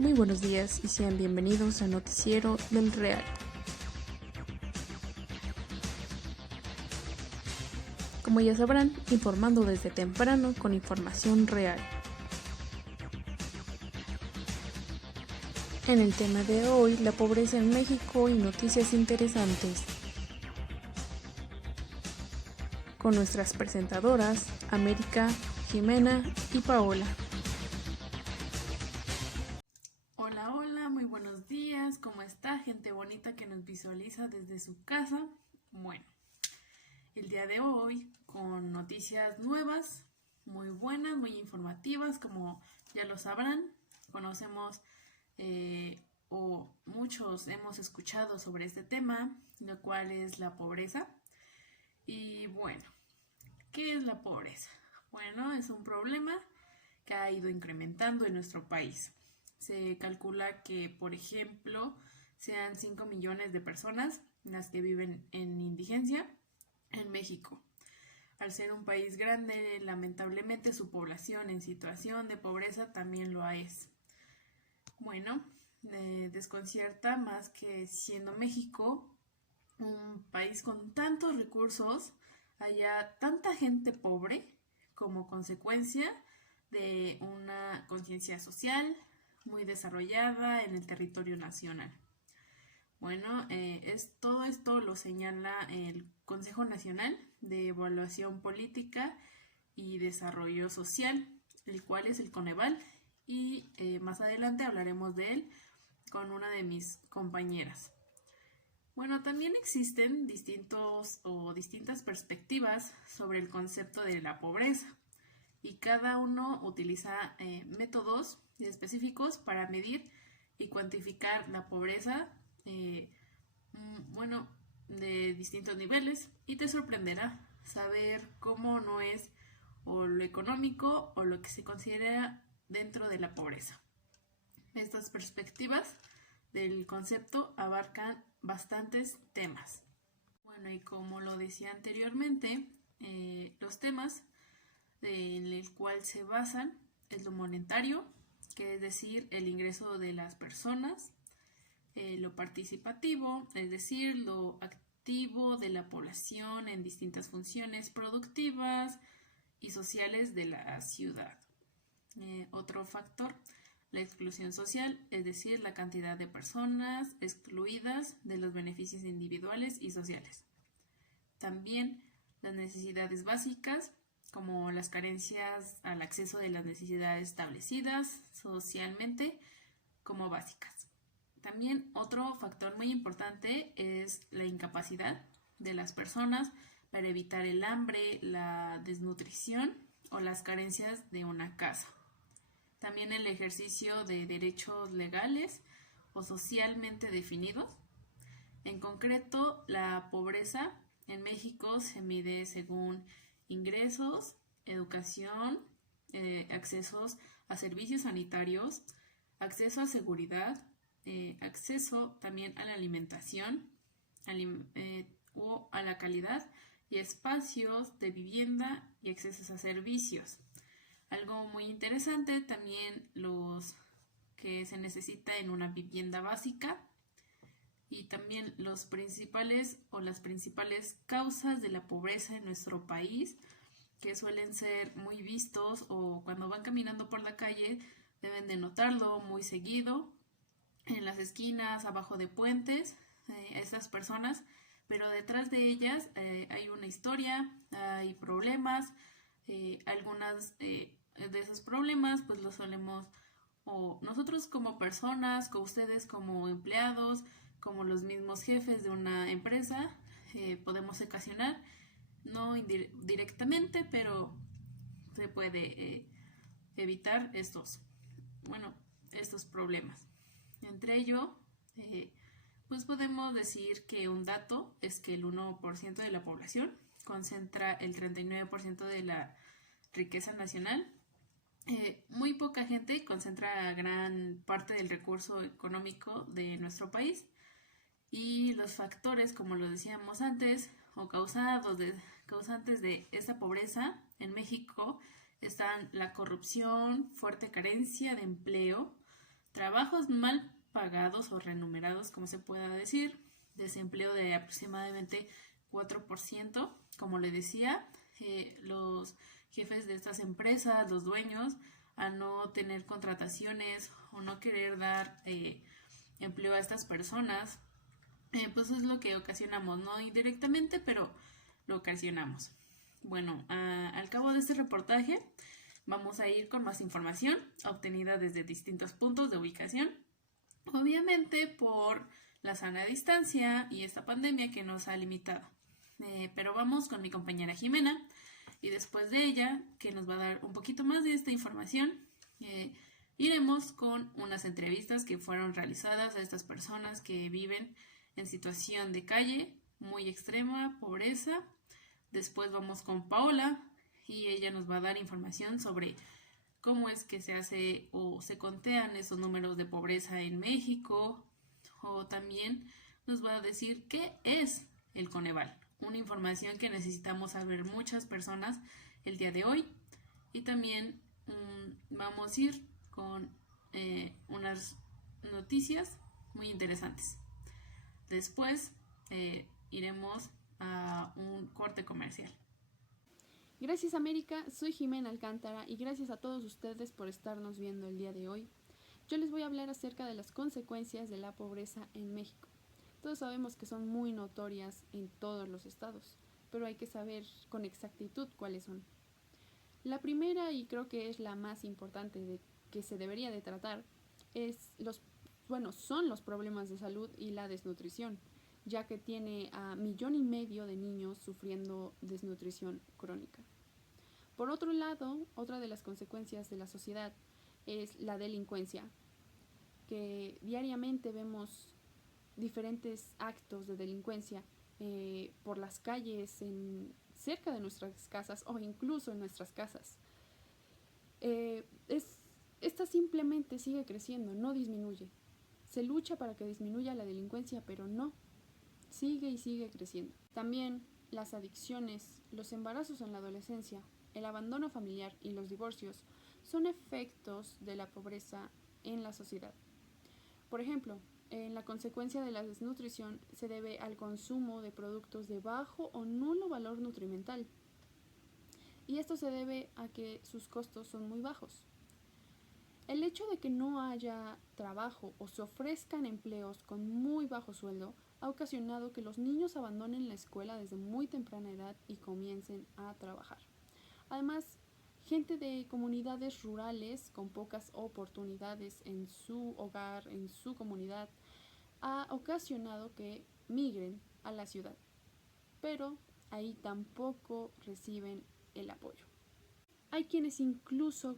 Muy buenos días y sean bienvenidos al Noticiero del Real. Como ya sabrán, informando desde temprano con información real. En el tema de hoy, la pobreza en México y noticias interesantes. Con nuestras presentadoras, América, Jimena y Paola. Hola, muy buenos días. ¿Cómo está, gente bonita que nos visualiza desde su casa? Bueno, el día de hoy con noticias nuevas, muy buenas, muy informativas, como ya lo sabrán, conocemos o muchos hemos escuchado sobre este tema, lo cual es la pobreza. Y bueno, ¿qué es la pobreza? Bueno, es un problema que ha ido incrementando en nuestro país. Se calcula que, por ejemplo, sean 5 millones de personas las que viven en indigencia en México. Al ser un país grande, lamentablemente su población en situación de pobreza también lo es. Bueno, desconcierta más que siendo México un país con tantos recursos, haya tanta gente pobre como consecuencia de una conciencia social muy desarrollada en el territorio nacional. Bueno, todo esto lo señala el Consejo Nacional de Evaluación Política y Desarrollo Social, el cual es el Coneval, y más adelante hablaremos de él con una de mis compañeras. Bueno, también existen distintas perspectivas sobre el concepto de la pobreza y cada uno utiliza métodos específicos para medir y cuantificar la pobreza, bueno, de distintos niveles, y te sorprenderá saber cómo no es o lo económico o lo que se considera dentro de la pobreza. Estas perspectivas del concepto abarcan bastantes temas. Bueno, y como lo decía anteriormente, los temas en el cual se basan es lo monetario, que es decir, el ingreso de las personas, lo participativo, es decir, lo activo de la población en distintas funciones productivas y sociales de la ciudad. Otro factor, la exclusión social, es decir, la cantidad de personas excluidas de los beneficios individuales y sociales. También las necesidades básicas, como las carencias al acceso de las necesidades establecidas socialmente como básicas. También otro factor muy importante es la incapacidad de las personas para evitar el hambre, la desnutrición o las carencias de una casa. También el ejercicio de derechos legales o socialmente definidos. En concreto, la pobreza en México se mide según ingresos, educación, accesos a servicios sanitarios, acceso a seguridad, acceso también a la alimentación o a la calidad y espacios de vivienda y accesos a servicios. Algo muy interesante también los que se necesita en una vivienda básica y también las principales causas de la pobreza en nuestro país, que suelen ser muy vistos o cuando van caminando por la calle deben de notarlo muy seguido, en las esquinas, abajo de puentes, esas personas, pero detrás de ellas hay una historia, hay problemas, algunas de esos problemas pues los solemos o nosotros como personas, con ustedes como empleados, como los mismos jefes de una empresa, podemos ocasionar, no directamente, pero se puede evitar estos problemas. Entre ello, pues podemos decir que un dato es que el 1% de la población concentra el 39% de la riqueza nacional. Muy poca gente concentra gran parte del recurso económico de nuestro país y los factores, como lo decíamos antes, o causantes de esta pobreza en México están la corrupción, fuerte carencia de empleo, trabajos mal pagados o remunerados, como se pueda decir, desempleo de aproximadamente 4%, como le decía, los jefes de estas empresas, los dueños, a no tener contrataciones o no querer dar empleo a estas personas, pues es lo que ocasionamos, no indirectamente, pero lo ocasionamos. Bueno, al cabo de este reportaje vamos a ir con más información obtenida desde distintos puntos de ubicación, obviamente por la sana distancia y esta pandemia que nos ha limitado. Pero vamos con mi compañera Jimena y después de ella, que nos va a dar un poquito más de esta información, iremos con unas entrevistas que fueron realizadas a estas personas que viven en situación de calle muy extrema, pobreza. Después vamos con Paola y ella nos va a dar información sobre cómo es que se hace o se contean esos números de pobreza en México, o también nos va a decir qué es el Coneval, una información que necesitamos saber muchas personas el día de hoy. Y también vamos a ir con unas noticias muy interesantes. Después iremos a un corte comercial. Gracias América, soy Jimena Alcántara y gracias a todos ustedes por estarnos viendo el día de hoy. Yo les voy a hablar acerca de las consecuencias de la pobreza en México. Todos sabemos que son muy notorias en todos los estados, pero hay que saber con exactitud cuáles son. La primera, y creo que es la más importante que se debería de tratar, son los problemas de salud y la desnutrición, ya que tiene a 1,5 millones de niños sufriendo desnutrición crónica. Por otro lado, otra de las consecuencias de la sociedad es la delincuencia, que diariamente vemos diferentes actos de delincuencia por las calles, cerca de nuestras casas o incluso en nuestras casas. Esta simplemente sigue creciendo, no disminuye. Se lucha para que disminuya la delincuencia, pero no. Sigue y sigue creciendo. También las adicciones, los embarazos en la adolescencia, el abandono familiar y los divorcios son efectos de la pobreza en la sociedad. Por ejemplo, la consecuencia de la desnutrición se debe al consumo de productos de bajo o nulo valor nutrimental. Y esto se debe a que sus costos son muy bajos. El hecho de que no haya trabajo o se ofrezcan empleos con muy bajo sueldo ha ocasionado que los niños abandonen la escuela desde muy temprana edad y comiencen a trabajar. Además, gente de comunidades rurales con pocas oportunidades en su hogar, en su comunidad, ha ocasionado que migren a la ciudad, pero ahí tampoco reciben el apoyo. Hay quienes incluso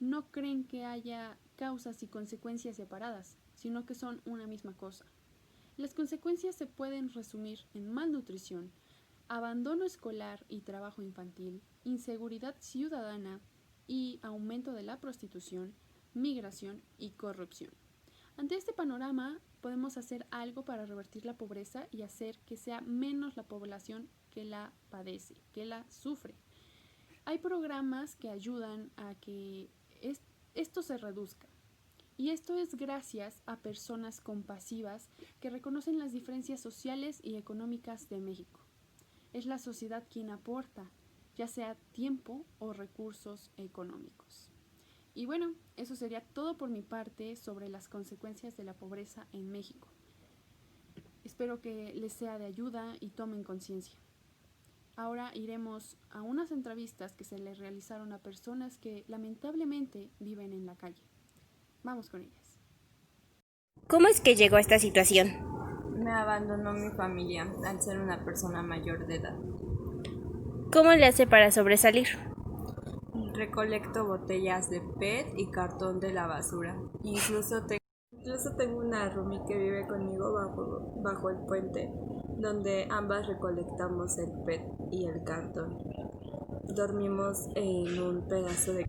no creen que haya causas y consecuencias separadas, sino que son una misma cosa. Las consecuencias se pueden resumir en malnutrición, abandono escolar y trabajo infantil, inseguridad ciudadana y aumento de la prostitución, migración y corrupción. Ante este panorama, podemos hacer algo para revertir la pobreza y hacer que sea menos la población que la padece, que la sufre. Hay programas que ayudan a que esto se reduzca. Y esto es gracias a personas compasivas que reconocen las diferencias sociales y económicas de México. Es la sociedad quien aporta, ya sea tiempo o recursos económicos. Y bueno, eso sería todo por mi parte sobre las consecuencias de la pobreza en México. Espero que les sea de ayuda y tomen conciencia. Ahora iremos a unas entrevistas que se les realizaron a personas que lamentablemente viven en la calle. Vamos con ellas. ¿Cómo es que llegó a esta situación? Me abandonó mi familia al ser una persona mayor de edad. ¿Cómo le hace para sobresalir? Recolecto botellas de PET y cartón de la basura. Incluso tengo una roomie que vive conmigo bajo el puente, donde ambas recolectamos el PET y el cartón. Dormimos en un pedazo de...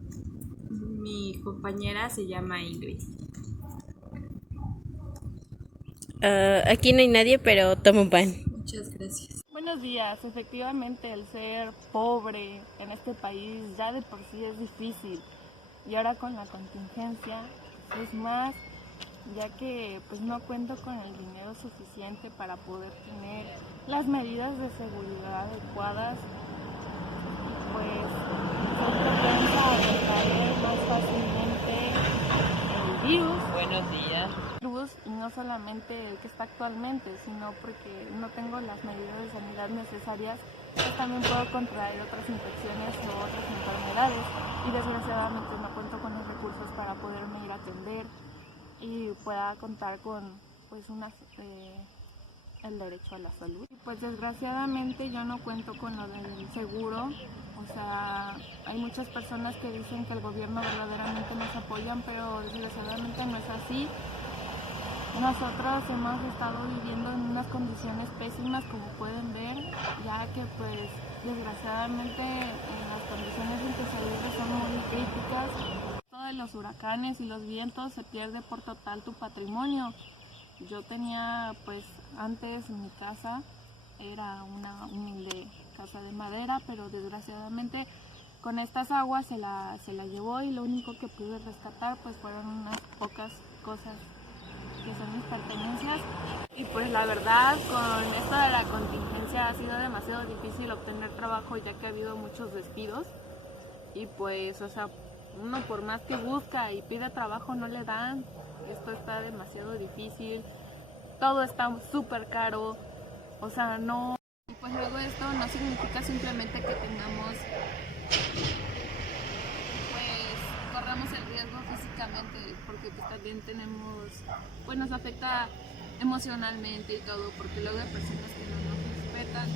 Mi compañera se llama Ingrid. Aquí no hay nadie, pero toma un pan. Muchas gracias. Buenos días. Efectivamente, el ser pobre en este país ya de por sí es difícil. Y ahora con la contingencia es más ya que pues no cuento con el dinero suficiente para poder tener las medidas de seguridad adecuadas, pues soy propensa a contraer más fácilmente el virus. Buenos días. Y no solamente el que está actualmente, sino porque no tengo las medidas de sanidad necesarias, pues también puedo contraer otras infecciones o otras enfermedades, y desgraciadamente no cuento con los recursos para poderme ir a atender y pueda contar con pues el derecho a la salud. Y pues desgraciadamente yo no cuento con lo del seguro. O sea, hay muchas personas que dicen que el gobierno verdaderamente nos apoyan, pero desgraciadamente no es así. Nosotros hemos estado viviendo en unas condiciones pésimas, como pueden ver, ya que pues desgraciadamente las condiciones en que se vive son muy críticas. Todos los huracanes y los vientos se pierde por total tu patrimonio. Yo tenía pues antes mi casa, era una humilde casa de madera, pero desgraciadamente con estas aguas se la llevó, y lo único que pude rescatar pues fueron unas pocas cosas que son mis pertenencias. Y pues la verdad, con esto de la contingencia ha sido demasiado difícil obtener trabajo, ya que ha habido muchos despidos, y pues o sea, uno por más que busca y pide trabajo no le dan. Esto está demasiado difícil, todo está súper caro, o sea, no. Y pues luego esto no significa simplemente que tengamos, pues corramos el riesgo físicamente, porque pues también tenemos, pues nos afecta emocionalmente y todo, porque luego hay personas que no nos respetan.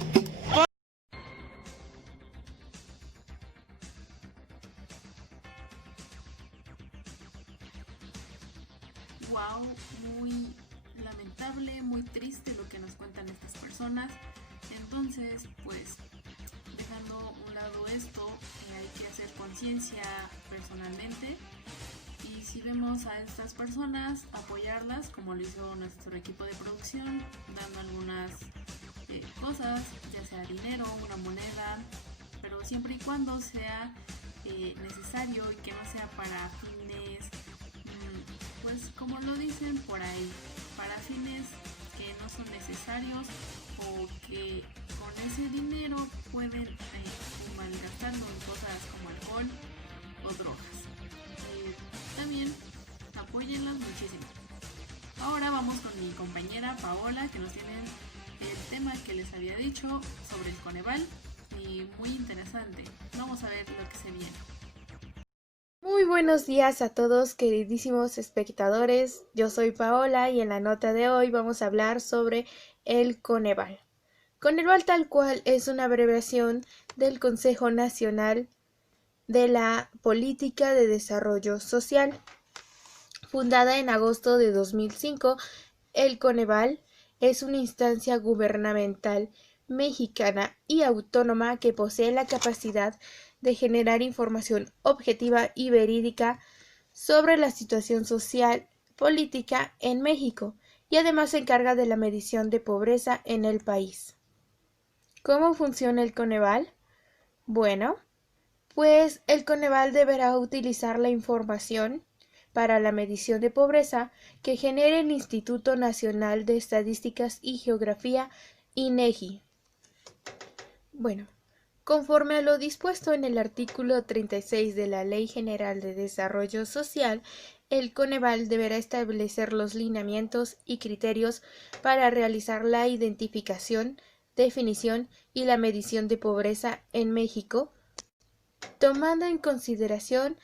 Wow, muy lamentable, muy triste lo que nos cuentan estas personas. Entonces, pues, dejando a un lado esto, hay que hacer conciencia personalmente, y si vemos a estas personas, apoyarlas, como lo hizo nuestro equipo de producción, dando algunas cosas, ya sea dinero, una moneda, pero siempre y cuando sea necesario y que no sea para fines, pues como lo dicen por ahí, para fines que no son necesarios, o que con ese dinero pueden malgastarlo en cosas como alcohol o drogas. También apóyenlos muchísimo. Ahora vamos con mi compañera Paola, que nos tiene el tema que les había dicho sobre el Coneval, y muy interesante. Vamos a ver lo que se viene. Muy buenos días a todos, queridísimos espectadores. Yo soy Paola y en la nota de hoy vamos a hablar sobre el Coneval. Coneval tal cual es una abreviación del Consejo Nacional de la Política de Desarrollo Social. Fundada en agosto de 2005, el Coneval es una instancia gubernamental mexicana y autónoma que posee la capacidad de generar información objetiva y verídica sobre la situación social, política en México, y además se encarga de la medición de pobreza en el país. ¿Cómo funciona el Coneval? Bueno, pues el Coneval deberá utilizar la información para la medición de pobreza que genere el Instituto Nacional de Estadísticas y Geografía, INEGI. Bueno, conforme a lo dispuesto en el artículo 36 de la Ley General de Desarrollo Social, el Coneval deberá establecer los lineamientos y criterios para realizar la identificación, definición y la medición de pobreza en México, tomando en consideración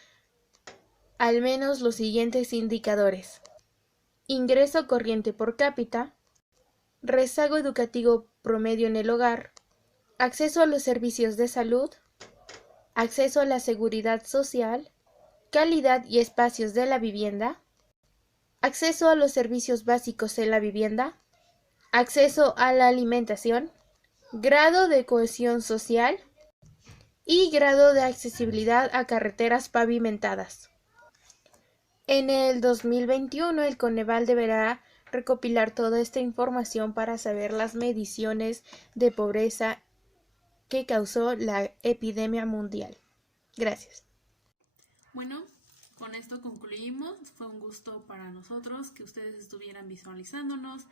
al menos los siguientes indicadores: ingreso corriente por cápita, rezago educativo promedio en el hogar, acceso a los servicios de salud, acceso a la seguridad social, calidad y espacios de la vivienda, acceso a los servicios básicos en la vivienda, acceso a la alimentación, grado de cohesión social y grado de accesibilidad a carreteras pavimentadas. En el 2021, el Coneval deberá recopilar toda esta información para saber las mediciones de pobreza que causó la epidemia mundial. Gracias. Bueno, Con esto concluimos. Fue un gusto para nosotros que ustedes estuvieran visualizándonos.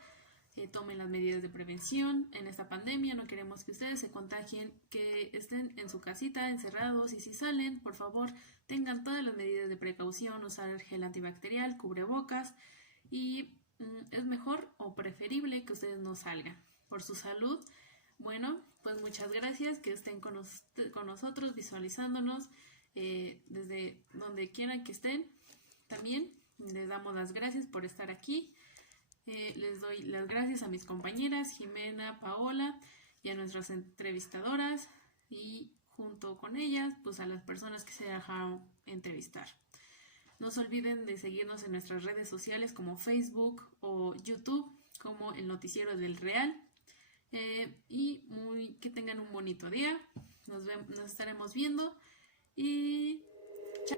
Tomen las medidas de prevención en esta pandemia. No queremos que ustedes se contagien, que estén en su casita encerrados, y si salen, por favor, tengan todas las medidas de precaución, usar gel antibacterial, cubrebocas, y es mejor o preferible que ustedes no salgan por su salud. Bueno, pues muchas gracias, que estén con nosotros visualizándonos desde donde quieran que estén. También les damos las gracias por estar aquí. Les doy las gracias a mis compañeras Jimena, Paola y a nuestras entrevistadoras, y junto con ellas pues a las personas que se dejaron entrevistar. No se olviden de seguirnos en nuestras redes sociales como Facebook o YouTube como El Noticiero del Real, y que tengan un bonito día. Nos estaremos viendo y chao.